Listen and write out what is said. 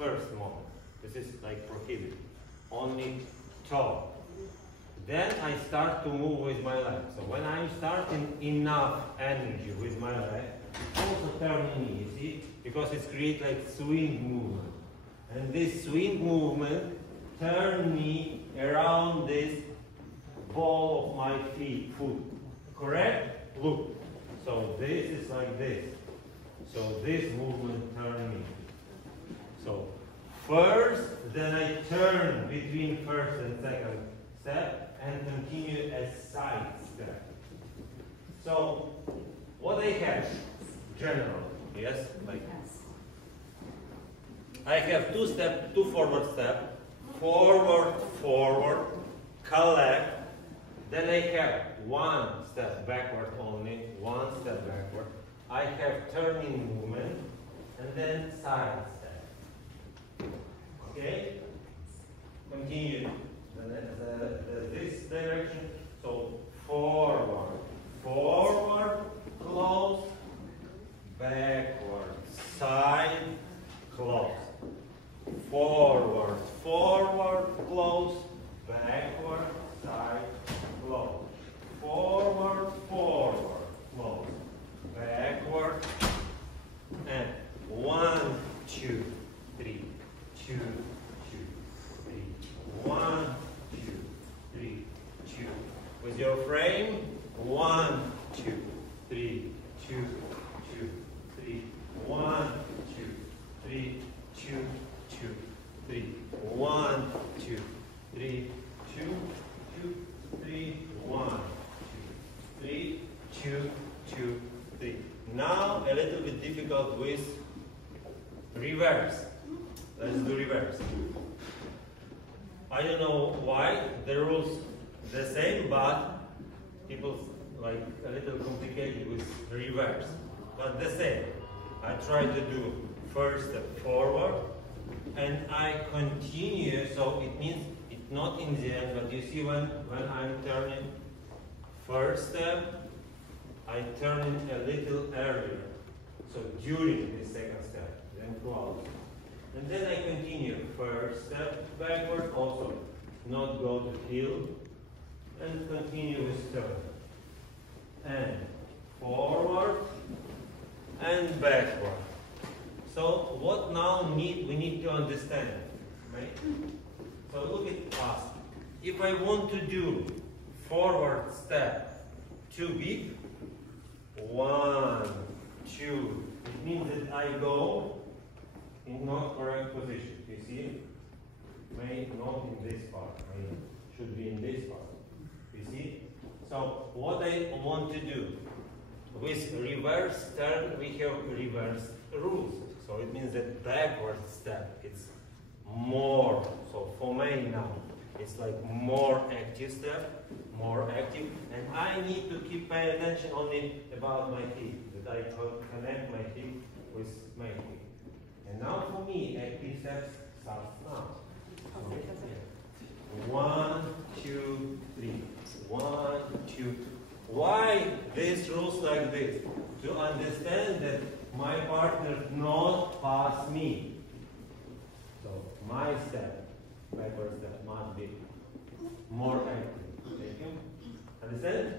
first moment. This is like prohibited. Only toe. Then I start to move with my leg. So when I'm starting enough energy with my leg, also turning knee, you see? Because it creates like swing movement. And this swing movement turn me around this ball of my foot. Correct? Look. So this is like this. So this movement turn me. So first, then I turn between first and second step and continue a side step. So what I have, general, yes, like I have two forward step, forward, collect. Then I have one step backward only, one step backward. I have turning movement, and then side step. Okay? Continue this direction. So forward, close, backward, side, close. Forward, close, backward, side, close. Forward, close, backward, and 1, 2, 3, 2, 2, 3, 1, 2, 3, 2. With your frame, 1, 2, 3, 2, 2, 3, 1, 2, 3, 2, 2, 3, 1, 2, 3, 2, 2, 3, 1, 2, 3, 2, 2, 3. Now a little bit difficult with reverse. Let's do reverse. I don't know why the rules the same, but people like a little complicated with reverse. But the same. I try to do first step forward, and I continue. So it means it's not in the end, but you see when I'm turning first step, I turn it a little earlier. So during the second step, then close. And then I continue first step backward, also not go to heel, and continue with turn. And forward and backward. So what now we need to understand, right? So look at us. If I want to do forward step too big, 1, 2, it means that I go in not correct position. You see? Maybe not in this part. Maybe should be in this part. You see? So what I want to do with reverse turn, we have reverse rules. So it means that backward step it's more. So for me now, it's like more active step, more active, and I need to keep pay attention only about my hip, that I connect my hip with my hip. And now for me, active steps start now. So, 1, 2, 3. 1, 2. Why these rules like this? To understand that my partner not pass me. So my step, backward step, must be more active. Understand?